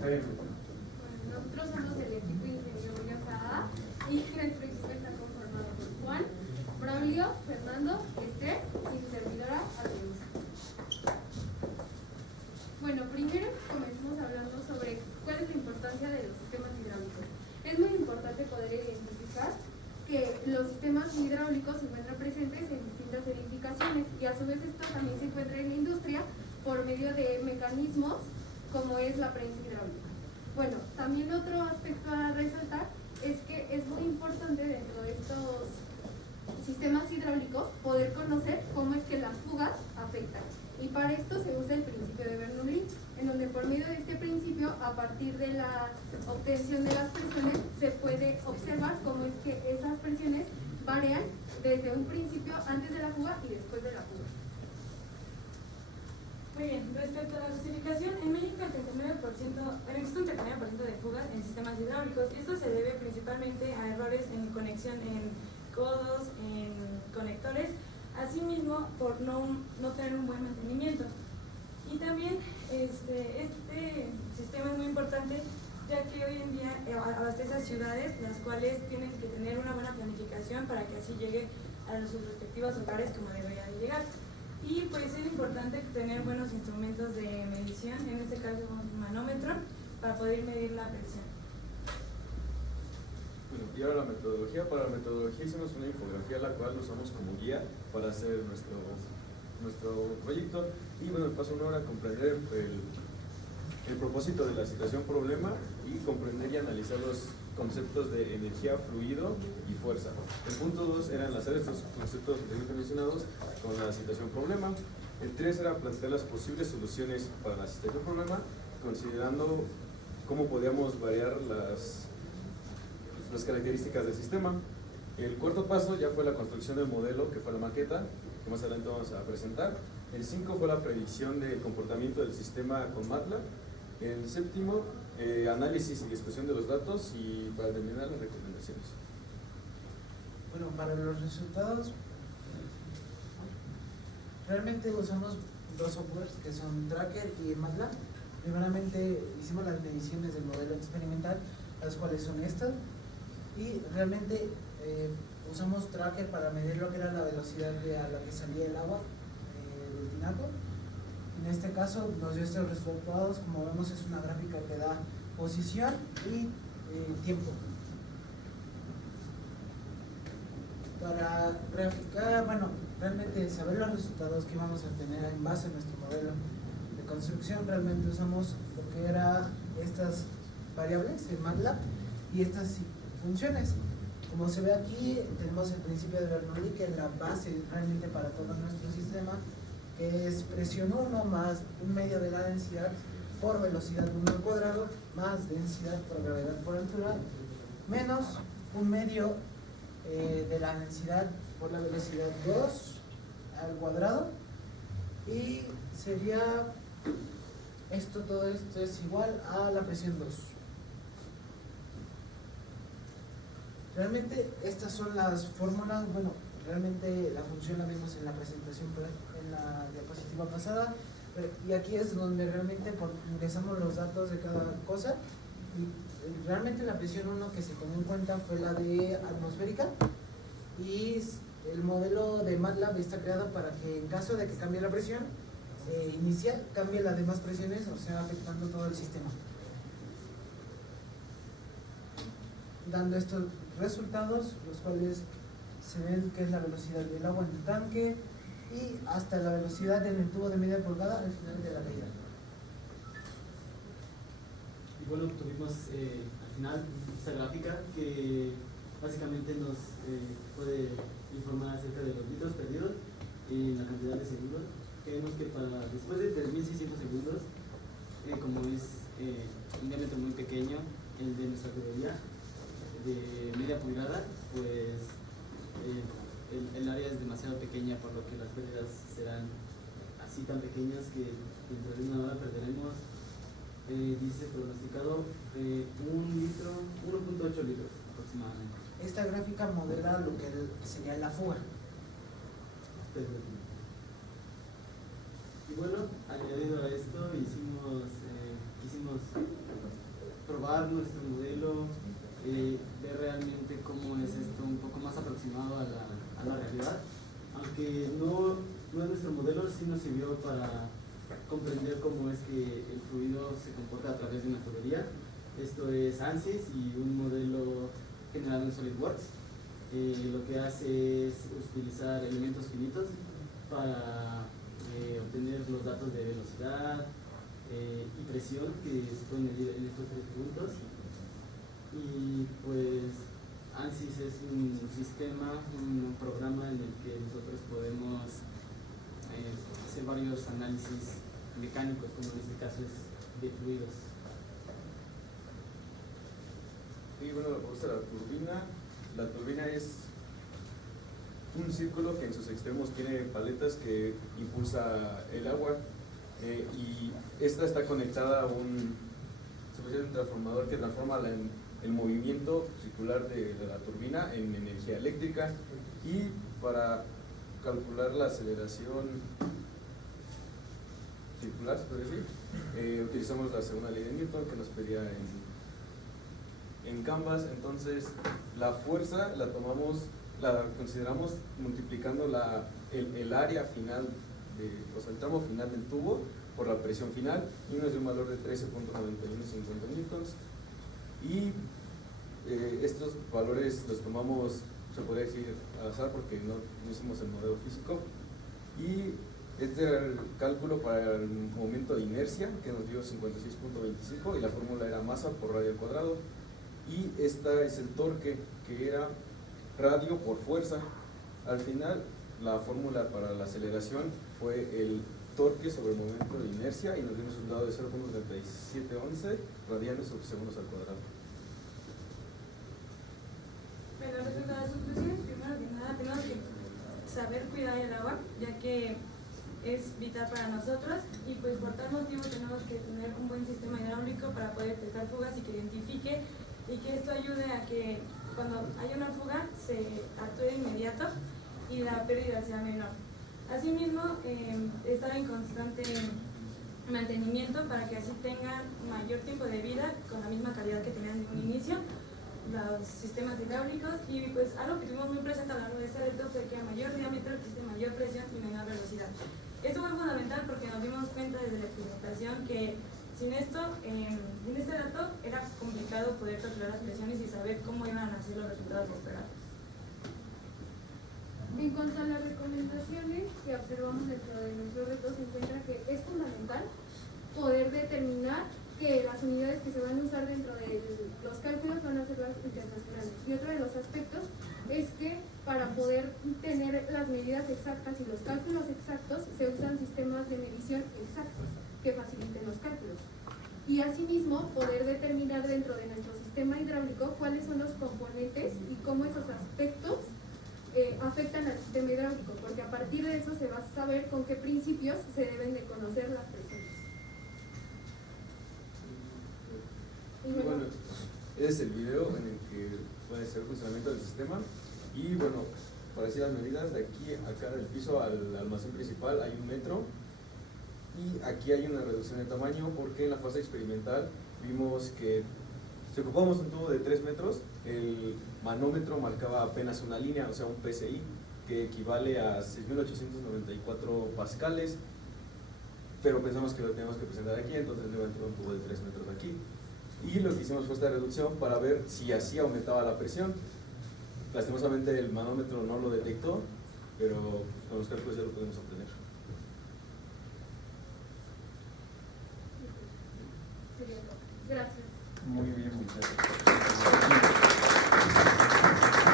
Nosotros somos el equipo ingeniero Sada y nuestro equipo está conformado por Juan, Braulio, Fernando, Esther y su servidora Artemisa. Bueno, primero comencemos hablando sobre cuál es la importancia de los sistemas hidráulicos. Es muy importante poder identificar que los sistemas hidráulicos se encuentran presentes en distintas edificaciones y a su vez esto también se encuentra en la industria por medio de mecanismos como es la prensa hidráulica. Bueno, también otro aspecto a resaltar es que es muy importante dentro de estos sistemas hidráulicos poder conocer cómo es que las fugas afectan. Y para esto se usa el principio de Bernoulli, en donde por medio de este principio, a partir de la obtención de las presiones, se puede observar cómo es que esas presiones varían desde un principio antes de la fuga y después de la fuga. Muy bien, respecto a la justificación, en México existe un 39% de fugas en sistemas hidráulicos y esto se debe principalmente a errores en conexión en codos, en conectores, asimismo por no tener un buen mantenimiento. Y también este sistema es muy importante ya que hoy en día abastece a ciudades las cuales tienen que tener una buena planificación para que así llegue a sus respectivos hogares como debería de llegar. Y pues es importante tener buenos instrumentos de medición, en este caso un manómetro, para poder medir la presión. Bueno, y ahora la metodología. Para la metodología hicimos una infografía la cual usamos como guía para hacer nuestro proyecto y bueno, paso uno a comprender el propósito de la situación-problema y comprender y analizar los conceptos de energía, fluido y fuerza. El punto 2 era enlazar estos conceptos anteriormente mencionados con la situación-problema. El 3 era plantear las posibles soluciones para la situación-problema, considerando cómo podíamos variar las características del sistema. El cuarto paso ya fue la construcción del modelo, que fue la maqueta, que más adelante vamos a presentar. El 5 fue la predicción del comportamiento del sistema con MATLAB. El séptimo, análisis y discusión de los datos, y para terminar, las recomendaciones. Bueno, para los resultados, realmente usamos dos softwares que son Tracker y MATLAB. Primeramente hicimos las mediciones del modelo experimental, las cuales son estas, y realmente usamos Tracker para medir lo que era la velocidad a la que salía el agua del tinaco. En este caso nos dio estos resultados. Como vemos, es una gráfica que da posición y tiempo. Para graficar, bueno, realmente saber los resultados que íbamos a tener en base a nuestro modelo de construcción, realmente usamos lo que era estas variables en MATLAB y estas funciones. Como se ve aquí, tenemos el principio de Bernoulli, que es la base realmente para todo nuestro sistema, que es presión 1 más un medio de la densidad por velocidad 1 al cuadrado más densidad por gravedad por altura menos un medio de la densidad por la velocidad 2 al cuadrado, y sería todo esto es igual a la presión 2. Realmente estas son las fórmulas. Bueno, realmente la función la vimos en la presentación, en la diapositiva pasada, y aquí es donde realmente ingresamos los datos de cada cosa. Y realmente la presión 1 que se tomó en cuenta fue la de atmosférica, y el modelo de MATLAB está creado para que en caso de que cambie la presión inicial, cambie las demás presiones, o sea, afectando todo el sistema, dando estos resultados, los cuales se ven que es la velocidad del agua en el tanque y hasta la velocidad en el tubo de media pulgada al final de la medida. Y bueno, tuvimos al final esta gráfica que básicamente nos puede informar acerca de los litros perdidos y la cantidad de segundos. Vemos que después de 3.600 segundos, como es un diámetro muy pequeño, el de nuestra tubería de media pulgada, pues el área es demasiado pequeña, por lo que las pérdidas serán así tan pequeñas que dentro de una hora perderemos, dice pronosticado, 1.8 litros aproximadamente. Esta gráfica modela lo que sería la fuga. Y bueno, añadido a esto, quisimos probar nuestro modelo, ver realmente cómo es esto un poco más aproximado a la realidad. Aunque no es nuestro modelo, sí nos sirvió para comprender cómo es que el fluido se comporta a través de una tubería. Esto es ANSYS y un modelo generado en SolidWorks. Lo que hace es utilizar elementos finitos para obtener los datos de velocidad y presión que se pueden medir en estos tres puntos. Y pues ANSYS es un sistema, un programa en el que nosotros podemos hacer varios análisis mecánicos, como en este caso es de fluidos. Y bueno, me gusta la turbina. La turbina es un círculo que en sus extremos tiene paletas que impulsa el agua y esta está conectada a un transformador que transforma el movimiento circular de la turbina en energía eléctrica. Y para calcular la aceleración circular, se puede decir, utilizamos la segunda ley de Newton que nos pedía en Canvas. Entonces la fuerza la consideramos multiplicando el área final, o sea, el tramo final del tubo por la presión final, y nos dio un valor de 13.9150 newtons. Y estos valores los tomamos, se podría decir, al azar porque no hicimos el modelo físico. Y este era el cálculo para el momento de inercia, que nos dio 56.25, y la fórmula era masa por radio al cuadrado. Y esta es el torque, que era radio por fuerza. Al final, la fórmula para la aceleración fue el torque sobre el momento de inercia, y nos dio un resultado de 0.3711 radianes sobre segundos al cuadrado. Bueno, respecto a las conclusiones, primero que nada tenemos que saber cuidar el agua, ya que es vital para nosotros, y pues por tal motivo tenemos que tener un buen sistema hidráulico para poder detectar fugas y que identifique, y que esto ayude a que cuando haya una fuga se actúe de inmediato y la pérdida sea menor. Asimismo, estar en constante mantenimiento para que así tengan mayor tiempo de vida con la misma calidad que tenían de un inicio los sistemas hidráulicos. Y pues algo que tuvimos muy presente a lo largo de este reto fue que a mayor diámetro existe mayor presión y menor velocidad. Esto fue fundamental porque nos dimos cuenta desde la experimentación que sin esto, en este dato era complicado poder calcular las presiones y saber cómo iban a ser los resultados esperados. En cuanto a las recomendaciones que observamos dentro de nuestro reto, se encuentra que es fundamental poder determinar que las unidades que se van a usar dentro de los cálculos van a ser las internacionales. Y otro de los aspectos es que para poder tener las medidas exactas y los cálculos exactos, se usan sistemas de medición exactos que faciliten los cálculos. Y asimismo, poder determinar dentro de nuestro sistema hidráulico cuáles son los componentes y cómo esos aspectos afectan al sistema hidráulico, porque a partir de eso se va a saber con qué principios se deben de conocer las presiones. Y bueno, ese es el video en el que puede ser el funcionamiento del sistema. Y bueno, para decir las medidas, de aquí a acá del piso al almacén principal hay 1 metro, y aquí hay una reducción de tamaño porque en la fase experimental vimos que si ocupamos un tubo de 3 metros, el manómetro marcaba apenas una línea, o sea un PSI, que equivale a 6.894 pascales, pero pensamos que lo teníamos que presentar aquí, entonces le entró un tubo de 3 metros aquí. Y lo que hicimos fue esta reducción para ver si así aumentaba la presión. Lastimosamente el manómetro no lo detectó, pero con los cálculos ya lo podemos obtener. gracias. Muy bien, muchas gracias.